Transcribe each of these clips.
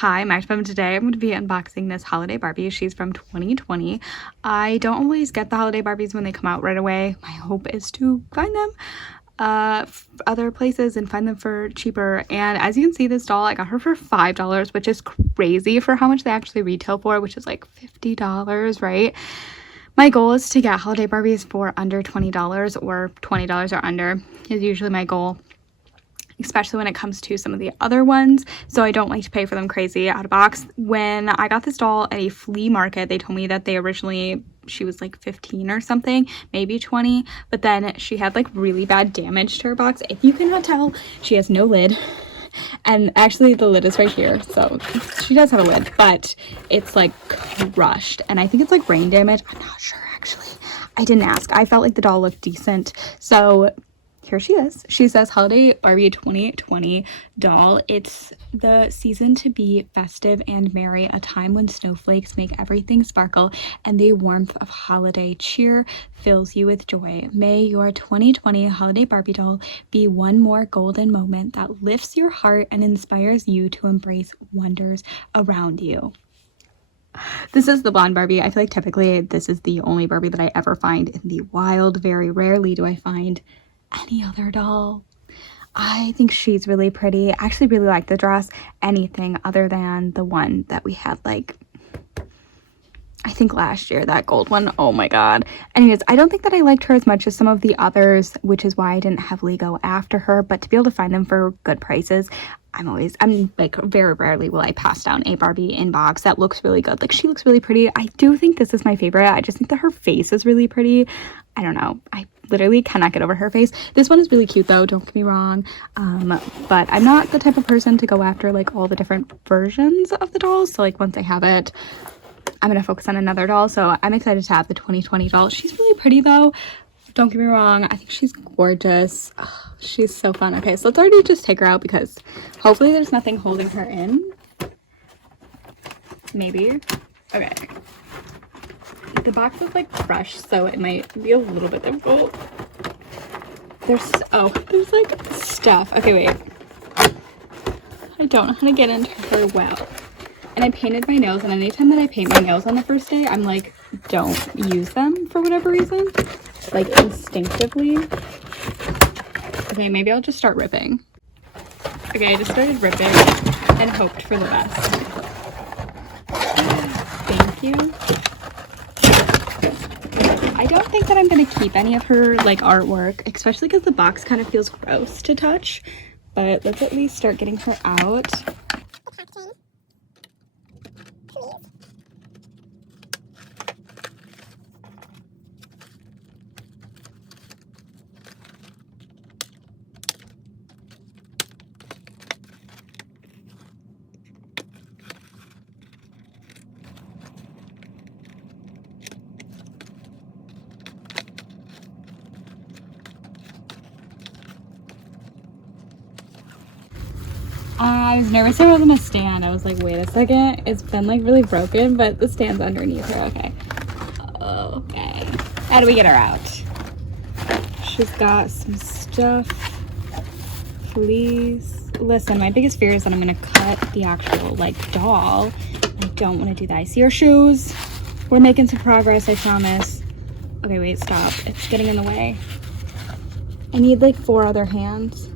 Hi, I'm Active. Today I'm going to be unboxing this holiday Barbie. She's from 2020. I don't always get the holiday Barbies when they come out right away. My hope is to find them other places and find them for cheaper. And as you can see, this doll, I got her for $5, which is crazy for how much they actually retail for, which is like $50, right? My goal is to get holiday Barbies for under $20, or $20 or under is usually my goal, especially when it comes to some of the other ones. So I don't like to pay for them crazy out of box. When I got this doll at a flea market, they told me that she was like 15 or something, maybe 20, but then she had like really bad damage to her box. If you cannot tell, she has no lid. And actually the lid is right here, so she does have a lid, but it's like crushed, and I think it's like rain damage. I'm not sure, actually. I didn't ask. I felt like the doll looked decent, so here she is. She says Holiday Barbie 2020 doll. It's the season to be festive and merry, a time when snowflakes make everything sparkle and the warmth of holiday cheer fills you with joy. May your 2020 Holiday Barbie doll be one more golden moment that lifts your heart and inspires you to embrace wonders around you. This is the blonde Barbie. I feel like typically this is the only Barbie that I ever find in the wild. Very rarely do I find any other doll. I think she's really pretty. I actually really like the dress. Anything other than the one that we had, like, I think last year, that gold one. Oh my god. Anyways, I don't think that I liked her as much as some of the others, which is why I didn't heavily go after her. But to be able to find them for good prices, I'm like, very rarely will I pass down a Barbie in box that looks really good. Like, she looks really pretty. I do think this is my favorite. I just think that her face is really pretty. I don't know. I literally cannot get over her face. This one is really cute though, don't get me wrong. But I'm not the type of person to go after like all the different versions of the dolls. So like once I have it, I'm gonna focus on another doll. So I'm excited to have the 2020 doll. She's really pretty though. Don't get me wrong. I think she's gorgeous. Oh, she's so fun. Okay, so let's already just take her out because hopefully there's nothing holding her in. Maybe. Okay. The box is like crushed, so it might be a little bit difficult. There's like stuff. Okay, wait. I don't know how to get into her well. And I painted my nails, and anytime that I paint my nails on the first day, I'm like, don't use them for whatever reason. Like, instinctively. Okay, maybe I'll just start ripping. Okay, I just started ripping and hoped for the best. Thank you. I don't think that I'm going to keep any of her, like, artwork, especially because the box kind of feels gross to touch. But let's at least start getting her out. I was nervous there wasn't a stand. I was like, wait a second. It's been like really broken, but the stand's underneath her. Okay. Okay. How do we get her out? She's got some stuff. Please. Listen, my biggest fear is that I'm going to cut the actual, like, doll. I don't want to do that. I see her shoes. We're making some progress, I promise. Okay, wait, stop. It's getting in the way. I need, like, 4 other hands.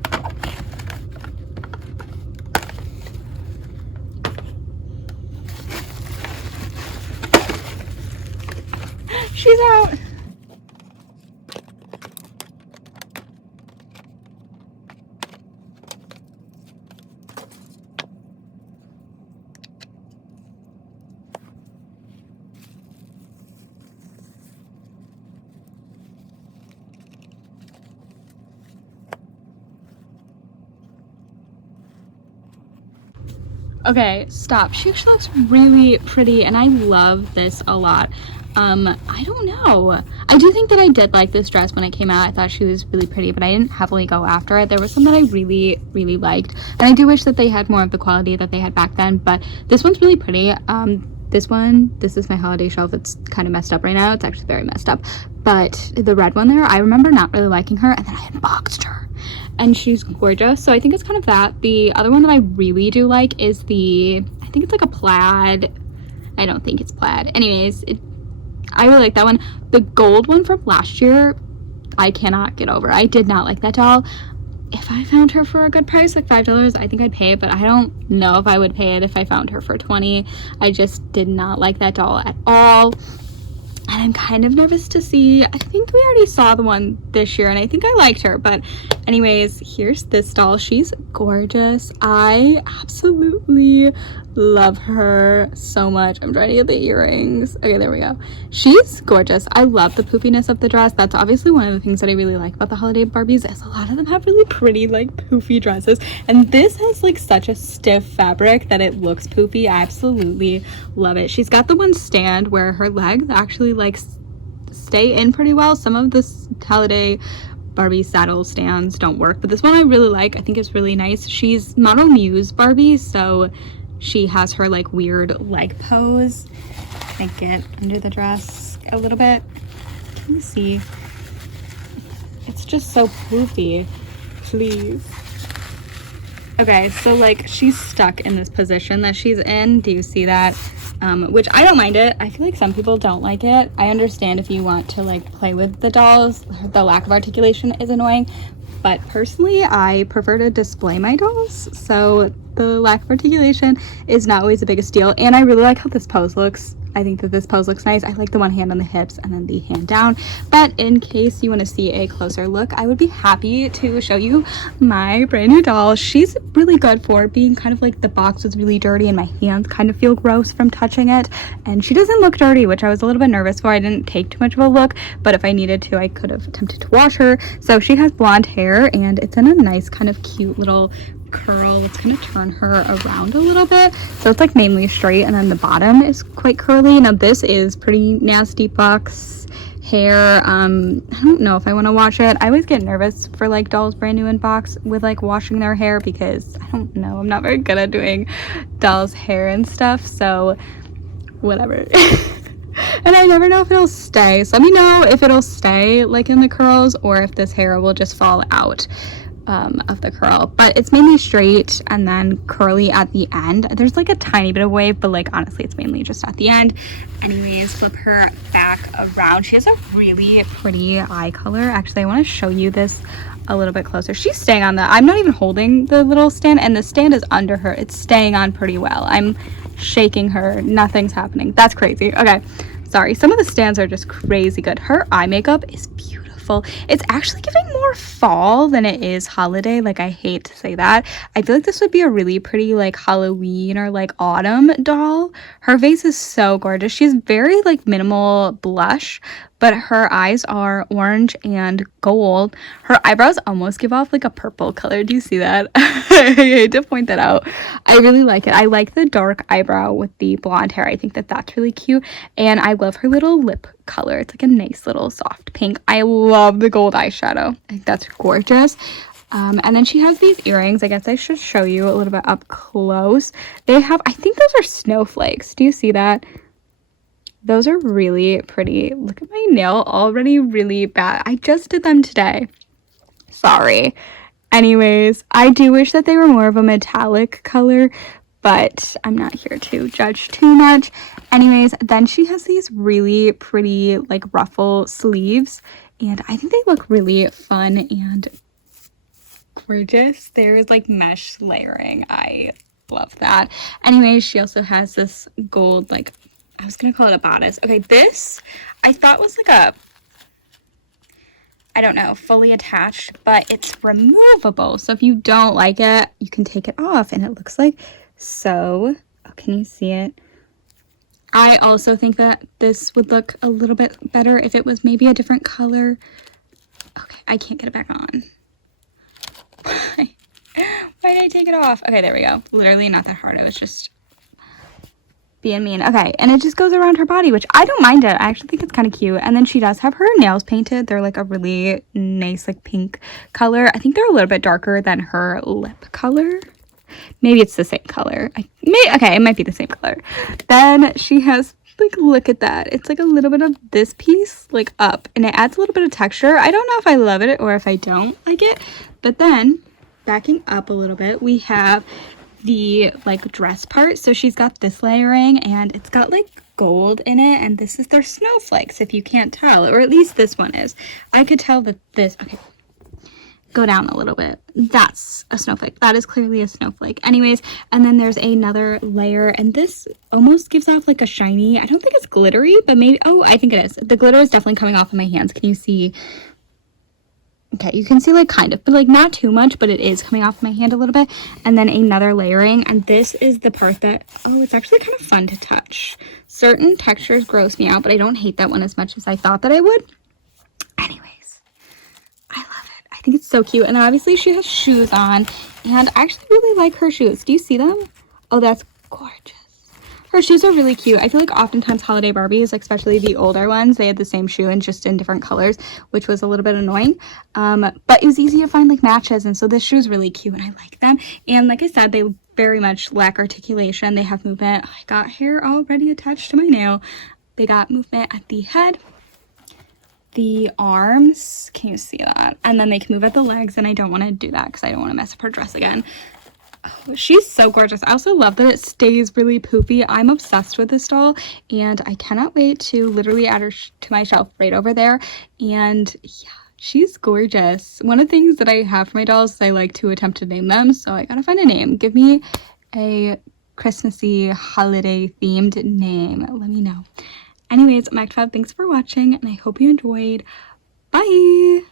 She's out. Okay, stop. She actually looks really pretty, and I love this a lot. I don't know. I do think that I did like this dress when it came out. I thought she was really pretty, but I didn't heavily go after it. There was some that I really, really liked, and I do wish that they had more of the quality that they had back then, but this one's really pretty. This is my holiday shelf. It's kind of messed up right now. It's actually very messed up, but the red one there, I remember not really liking her, and then I unboxed her, and she's gorgeous. So I think it's kind of that. The other one that I really do like is I think it's like a plaid. I don't think it's plaid. Anyways, I really like that one. The gold one from last year, I cannot get over. I did not like that doll. If I found her for a good price, like $5, I think I'd pay it, but I don't know if I would pay it if I found her for $20. I just did not like that doll at all. And I'm kind of nervous to see. I think we already saw the one this year, and I think I liked her. But anyways, here's this doll. She's gorgeous. I absolutely love her so much. I'm trying to get the earrings. Okay, there we go. She's gorgeous. I love the poofiness of the dress. That's obviously one of the things that I really like about the holiday Barbies, is a lot of them have really pretty, like, poofy dresses. And this has, like, such a stiff fabric that it looks poofy. I absolutely love it. She's got the one stand where her legs actually, like, stay in pretty well. Some of this holiday Barbie saddle stands don't work, but this one I really like. I think it's really nice. She's Model Muse Barbie, so she has her, like, weird leg pose. Can I get under the dress a little bit? Can you see? It's just so poofy. Please. Okay, so, like, she's stuck in this position that she's in. Do you see that? Which I don't mind it. I feel like some people don't like it. I understand if you want to, like, play with the dolls. The lack of articulation is annoying. But personally, I prefer to display my dolls. So the lack of articulation is not always the biggest deal. And I really like how this pose looks. I think that this pose looks nice. I like the one hand on the hips and then the hand down. But in case you want to see a closer look, I would be happy to show you my brand new doll. She's really good for being kind of like, the box was really dirty and my hands kind of feel gross from touching it. And she doesn't look dirty, which I was a little bit nervous for. I didn't take too much of a look, but if I needed to, I could have attempted to wash her. So she has blonde hair and it's in a nice kind of cute little curl. Let's kind of turn her around a little bit, so it's like mainly straight and then the bottom is quite curly. Now this is pretty nasty box hair. I don't know if I want to wash it. I always get nervous for, like, dolls brand new in box with, like, washing their hair, because I don't know, I'm not very good at doing dolls hair and stuff, so whatever. And I never know if it'll stay, so let me know if it'll stay, like, in the curls, or if this hair will just fall out of the curl. But it's mainly straight and then curly at the end. There's, like, a tiny bit of wave, but, like, honestly it's mainly just at the end. Anyways, flip her back around. She has a really pretty eye color. Actually, I want to show you this a little bit closer. She's staying on I'm not even holding the little stand, and the stand is under her. It's staying on pretty well. I'm shaking her, nothing's happening. That's crazy. Okay, sorry, some of the stands are just crazy good. Her eye makeup is beautiful. It's actually giving more fall than it is holiday. Like, I hate to say that. I feel like this would be a really pretty, like, Halloween or, like, autumn doll. Her face is so gorgeous. She's very, like, minimal blush, but her eyes are orange and gold. Her eyebrows almost give off, like, a purple color. Do you see that? I hate to point that out. I really like it. I like the dark eyebrow with the blonde hair. I think that that's really cute. And I love her little lip color. It's like a nice little soft pink. I love the gold eyeshadow. I think that's gorgeous. And then she has these earrings. I guess I should show you a little bit up close. They have, I think those are snowflakes. Do you see that? Those are really pretty. Look at my nail, already really bad. I just did them today. Sorry. Anyways, I do wish that they were more of a metallic color, but I'm not here to judge too much. Anyways, then she has these really pretty, like, ruffle sleeves, and I think they look really fun and gorgeous. There is, like, mesh layering. I love that. Anyways, she also has this gold, like, I was gonna call it a bodice. Okay, this I thought was like a, I don't know, fully attached, but it's removable. So if you don't like it, you can take it off, and it looks like so. Oh, can you see it? I also think that this would look a little bit better if it was maybe a different color. Okay, I can't get it back on. Why? Why did I take it off? Okay, there we go. Literally not that hard. It was just being mean. Okay, and it just goes around her body, which I don't mind it. I actually think it's kind of cute. And then she does have her nails painted. They're like a really nice, like, pink color. I think they're a little bit darker than her lip color. Maybe it's the same color. Okay, it might be the same color. Then she has, like, look at that. It's like a little bit of this piece, like, up, and it adds a little bit of texture. I don't know if I love it or if I don't like it. But then backing up a little bit, we have the like dress part. So she's got this layering and it's got like gold in it, and this is their snowflakes, if you can't tell, or at least this one is. I could tell that this, okay, go down a little bit, that's a snowflake. That is clearly a snowflake. Anyways, and then there's another layer, and this almost gives off like a shiny, I don't think it's glittery, but maybe, oh, I think it is. The glitter is definitely coming off of my hands. Can you see? Okay, you can see like kind of, but like not too much, but it is coming off my hand a little bit. And then another layering, and this is the part that, oh, it's actually kind of fun to touch. Certain textures gross me out, but I don't hate that one as much as I thought that I would. Anyways, I love it. I think it's so cute. And then obviously she has shoes on, and I actually really like her shoes. Do you see them? Oh, that's gorgeous. Her shoes are really cute. I feel like oftentimes holiday Barbies, especially the older ones, they had the same shoe and just in different colors, which was a little bit annoying. But it was easy to find like matches, and so this shoe is really cute and I like them. And like I said, they very much lack articulation. They have movement. I got hair already attached to my nail. They got movement at the head, the arms, can you see that? And then they can move at the legs, and I don't want to do that because I don't want to mess up her dress again. Oh, she's so gorgeous. I also love that it stays really poofy. I'm obsessed with this doll, and I cannot wait to literally add her to my shelf right over there. And yeah, she's gorgeous. One of the things that I have for my dolls is I like to attempt to name them, so I gotta find a name. Give me a Christmassy holiday themed name. Let me know. Anyways, MacFab, thanks for watching, and I hope you enjoyed. Bye!